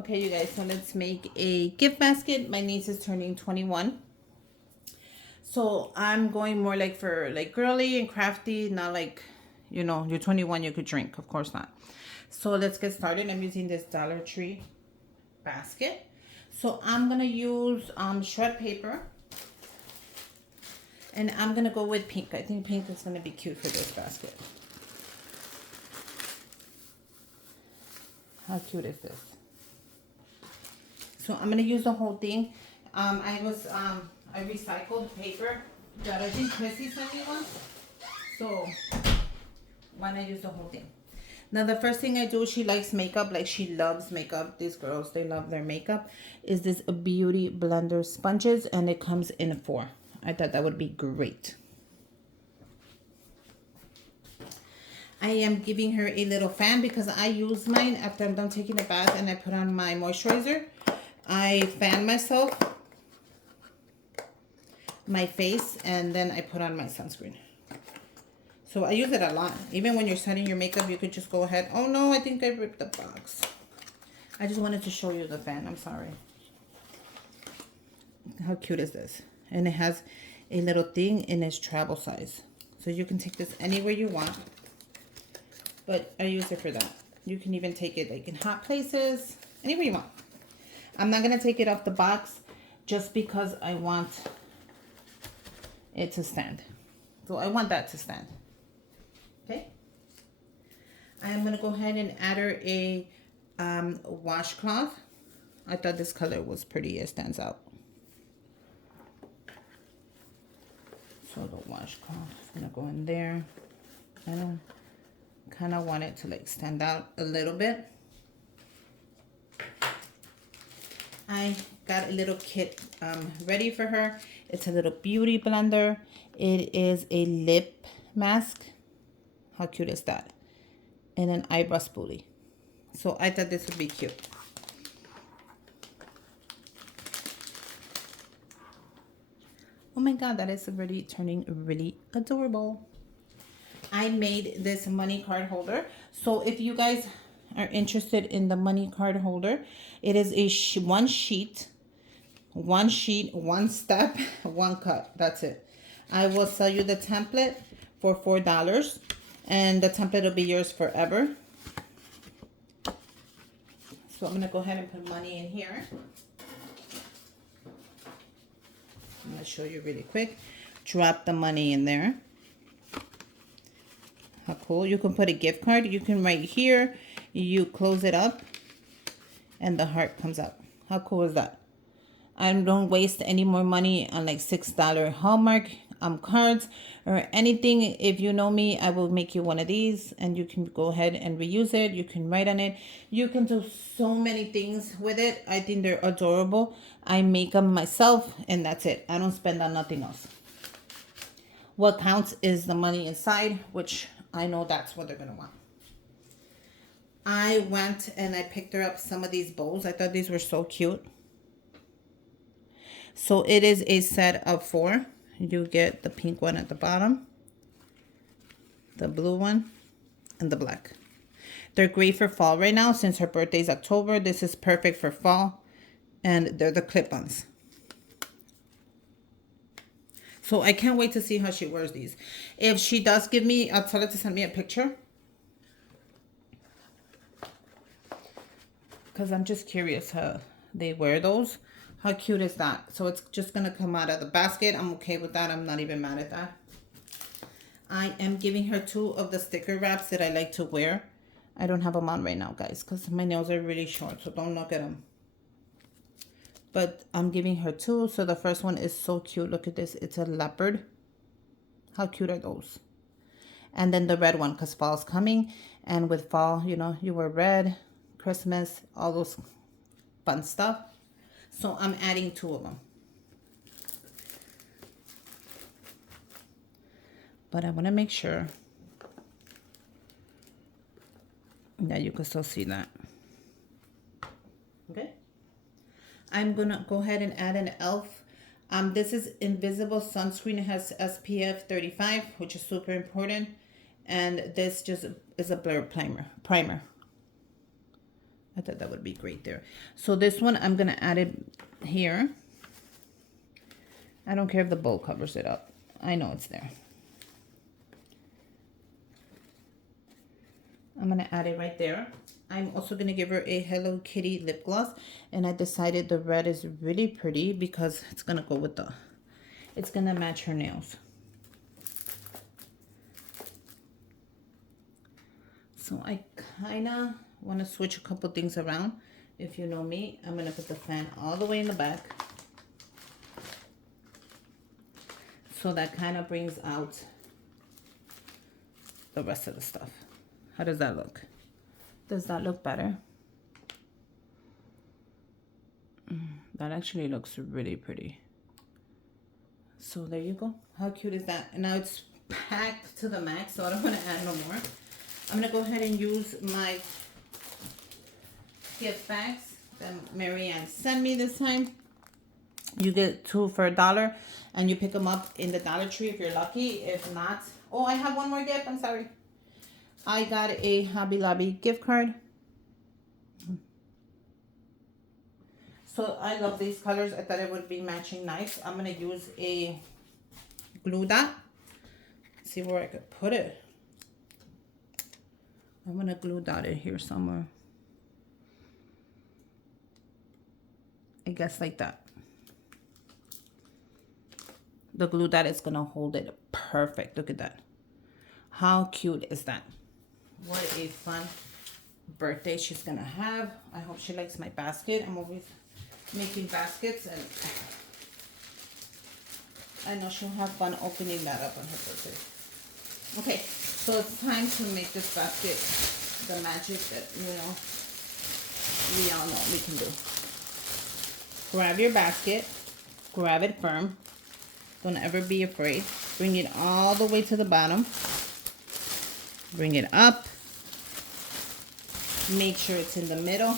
Okay, you guys, so let's make a gift basket. My niece is turning 21. So I'm going more like for like girly and crafty, not like, you're 21, you could drink. Of course not. So let's get started. I'm using this Dollar Tree basket. So I'm going to use shred paper. And I'm going to go with pink. I think pink is going to be cute for this basket. How cute is this? So I'm going to use the whole thing. I recycled paper that I think Chrissy sent me once. So why not use the whole thing? Now the first thing I do, she likes makeup, like she loves makeup. These girls, they love their makeup. Is this Beauty Blender sponges, and it comes in 4. I thought that would be great. I am giving her a little fan because I use mine after I'm done taking a bath and I put on my moisturizer. I fan myself, my face, and then I put on my sunscreen. So I use it a lot. Even when you're setting your makeup, you could just go ahead. Oh no, I think I ripped the box. I just wanted to show you the fan. I'm sorry. How cute is this? And it has a little thing in its travel size. So you can take this anywhere you want. But I use it for that. You can even take it like in hot places, anywhere you want. I'm not going to take it off the box just because I want it to stand. So I want that to stand. Okay. I am going to go ahead and add her a washcloth. I thought this color was pretty. It stands out. So the washcloth is going to go in there. I don't kind of want it to like stand out a little bit. I got a little kit ready for her. It's a little beauty blender. It is a lip mask. How cute is that? And an eyebrow spoolie. So I thought this would be cute. Oh my god, that is already turning really adorable. I made this money card holder. So if you guys are interested in the money card holder, it is a one sheet, one step, one cut. That's it. I will sell you the template for $4, and the template will be yours forever. So I'm going to go ahead and put money in here. I'm going to show you really quick. Drop the money in there. How cool. You can put a gift card. You can right here. You close it up and the heart comes out. How cool is that? I don't waste any more money on like $6 Hallmark cards or anything. If you know me, I will make you one of these and you can go ahead and reuse it. You can write on it. You can do so many things with it. I think they're adorable. I make them myself and that's it. I don't spend on nothing else. What counts is the money inside, which I know that's what they're going to want. I went and I picked her up some of these bowls. I thought these were so cute. So it is a set of 4. You get the pink one at the bottom, the blue one, and the black. They're great for fall right now since her birthday is October. This is perfect for fall. And they're the clip-ons. So I can't wait to see how she wears these. If she does give me, I'll tell her to send me a picture. Because I'm just curious how they wear those. How cute is that? So it's just going to come out of the basket. I'm okay with that. I'm not even mad at that. I am giving her 2 of the sticker wraps that I like to wear. I don't have them on right now, guys, because my nails are really short. So don't look at them. But I'm giving her 2. So the first one is so cute. Look at this. It's a leopard. How cute are those? And then the red one, because fall's coming. And with fall, you wear red, Christmas, all those fun stuff. So I'm adding 2 of them. But I want to make sure that you can still see that. Okay. I'm going to go ahead and add an e.l.f. This is invisible sunscreen. It has SPF 35, which is super important. And this just is a blur primer. I thought that would be great there. So this one, I'm gonna add it here. I don't care if the bow covers it up. I know it's there. I'm gonna add it right there. I'm also gonna give her a Hello Kitty lip gloss, and I decided the red is really pretty because it's gonna go with the, it's gonna match her nails. So I kinda wanna switch a couple things around. If you know me, I'm gonna put the fan all the way in the back. So that kind of brings out the rest of the stuff. How does that look? Does that look better? That actually looks really pretty. So there you go. How cute is that? And now it's packed to the max, so I don't want to add no more. I'm going to go ahead and use my gift bags that Marianne sent me this time. You get 2 for $1, and you pick them up in the Dollar Tree if you're lucky. If not, oh, I have one more gift. I'm sorry. I got a Hobby Lobby gift card. So I love these colors. I thought it would be matching nice. I'm going to use a glue dot. See where I could put it. I'm going to glue dot it here somewhere. I guess like that. The glue dot is going to hold it perfect. Look at that. How cute is that? What a fun birthday she's going to have. I hope she likes my basket. I'm always making baskets, and I know she'll have fun opening that up on her birthday. Okay, so it's time to make this basket the magic that, you know, we all know we can do. Grab your basket, grab it firm. Don't ever be afraid. Bring it all the way to the bottom. Bring it up. Make sure it's in the middle.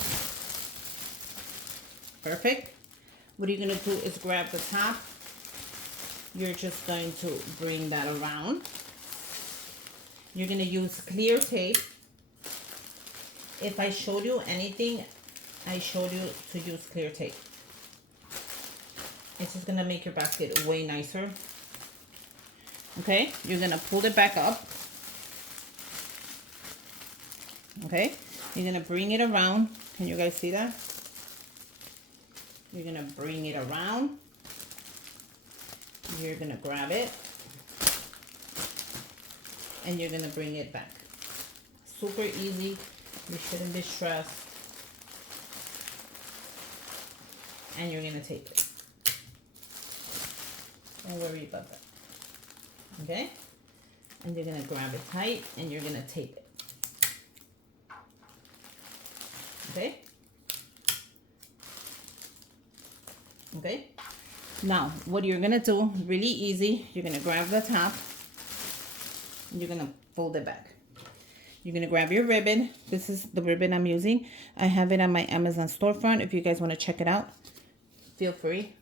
Perfect. What you're going to do is grab the top. You're just going to bring that around. You're going to use clear tape. If I showed you anything, I showed you to use clear tape. It's just going to make your basket way nicer. Okay, you're going to pull it back up. Okay, you're going to bring it around. Can you guys see that? You're going to bring it around. You're going to grab it. And you're going to bring it back. Super easy. You shouldn't be stressed. And you're going to tape it. Don't worry about that. Okay? And you're going to grab it tight and you're going to tape it. Okay? Okay? Now, what you're going to do, really easy, you're going to grab the top and you're going to fold it back. You're going to grab your ribbon. This is the ribbon I'm using. I have it on my Amazon storefront. If you guys want to check it out, feel free.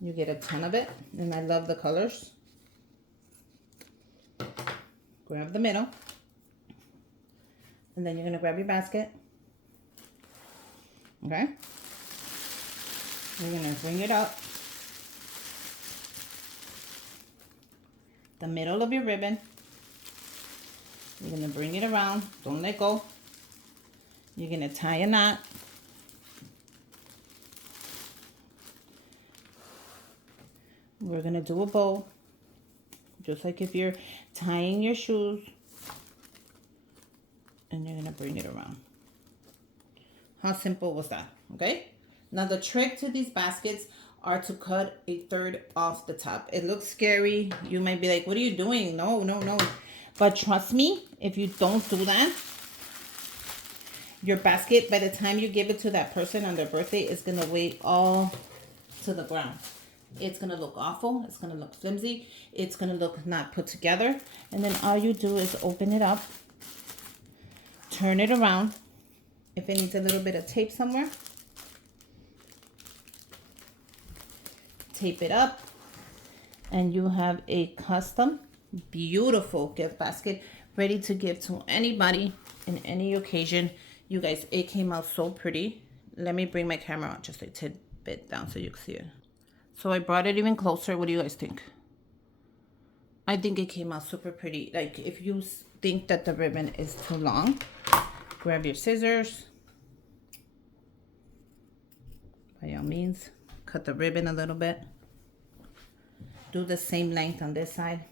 You get a ton of it, and I love the colors. Grab the middle, and then you're going to grab your basket. Okay? You're going to bring it up. The middle of your ribbon. You're going to bring it around. Don't let go. You're going to tie a knot. We're going to do a bow. Just like if you're tying your shoes. And you're going to bring it around. How simple was that? Okay? Now the trick to these baskets are to cut 1/3 off the top. It looks scary. You might be like, what are you doing? No, no, no. But trust me, if you don't do that, your basket, by the time you give it to that person on their birthday, is going to weigh all to the ground. It's going to look awful. It's going to look flimsy. It's going to look not put together. And then all you do is open it up, turn it around. If it needs a little bit of tape somewhere, tape it up, and you have a custom, beautiful gift basket ready to give to anybody in any occasion. You guys, it came out so pretty. Let me bring my camera on just a tidbit down so you can see it. So I brought it even closer. What do you guys think? I think it came out super pretty. Like, if you think that the ribbon is too long, grab your scissors. By all means, cut the ribbon a little bit. Do the same length on this side.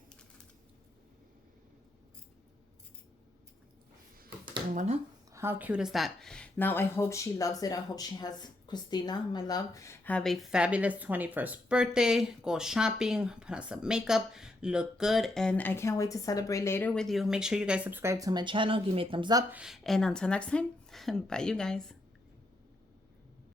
And voila. How cute is that? Now, I hope she loves it. I hope she has, Christina, my love, have a fabulous 21st birthday. Go shopping, put on some makeup, look good. And I can't wait to celebrate later with you. Make sure you guys subscribe to my channel. Give me a thumbs up. And until next time, bye, you guys.